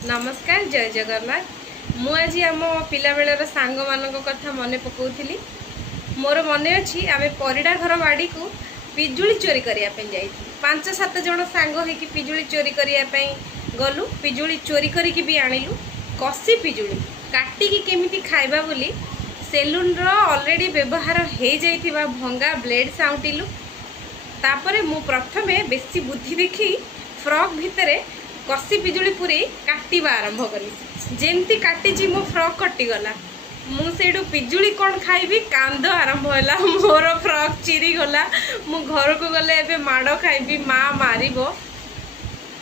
नमस्कार जय जगन्नाथ। मु आज आम पिला बेलर सांग मान कथा मन पकाउली। मोर मन अच्छी आम परिडा घर बाड़ी को पिजुली चोरी करने जाई 5-7 जन सांग होइकी पिजुली चोरी करने गलु। पिजुली चोरी करिकी भी आनिलु। कसी पिजुली काटिकी केमिति खाइबा बोली सेलून रो ऑलरेडी व्यवहार हो जाइथिबा भंगा ब्लेड साउंटिलु। तापरे मु प्रथमे बेसी बुद्धि देखी फ्रॉक भितरे कसी पिजुली पूरी काटिबा आरंभ कली। जेमती काटिची मो फ्रॉक कटिगला। मुझे पिजुली कौन खाइबी कांद आरंभ होला। मोर फ्रॉक चिरी गला। मु घर को गले एबे माड़ खाइबी, माँ मारिबो।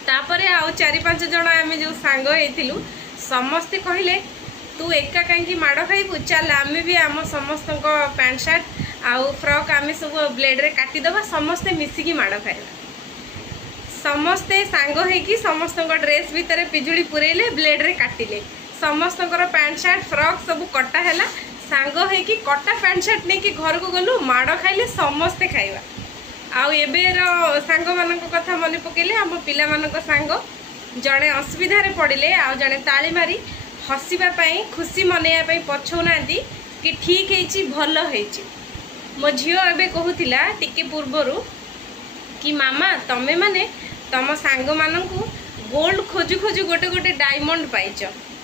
तापरे आउ 4-5 जन आमे जो सांग हेतिलु समस्ते कहले तू एका कहीं माड़ खाइबू, चल आमे भी आम समस्त पैंट शर्ट आउ फ्रॉक आमे सब ब्लेड रे काटिदबा, समस्ते मिसिकी माड़ खाइबा। समस्ते सांग होइकी समस्त ड्रेस भितर पिजुली पुरेले, ब्लेड रे काटिले। समस्त पैंट शर्ट फ्रॉक सब कटा है। सांग होइकी कटा पैंट शर्ट नहीं कि घर को गलु, माड़ खाइले समस्ते खाइबा। आउ एबेर सांग मान कथा मन पकेले आम पिला मान सांग जड़े असुविधा रे पड़िले, आउ जड़े ताली मारी हसीबा पई खुशी मनैया पई पछौनांती कि ठीक हेची भल हेची। मो झियो एबे कहूतिला टिके पूर्वरु कि मामा तमे माने तम सांग मानू गोल्ड खोजु खोजु गोटे गोटे डायमंड पाइच,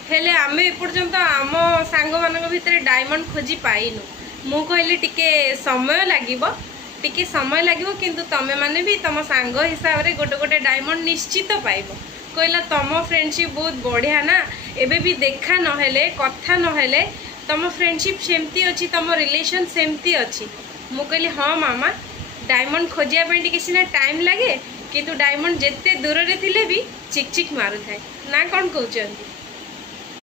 हेले आमे एपर्यंत आम सांग मान भितर डायमंड खोजी पाइनु। मु कहली टिके समय लागिबो, टिके समय लागिबो, किंतु तमे माने भी तम सांग हिसाब रे गोटे गोटे डायमंड निश्चित पाइबो। कहला तम फ्रेंडशिप बहुत बढ़िया ना, एबे भी देखा नहेले कथा नहेले तम फ्रेंडशिप सेमती अच्छी, तम रिलेशन सेमती अच्छी। मु कहली हाँ मामा, डायमंड खोजिया पे टिके सिना टाइम लगे, किंतु डायमंड जेते दूर रे थिले भी चिक चिक मारू थाए ना। कौन कहउछंती?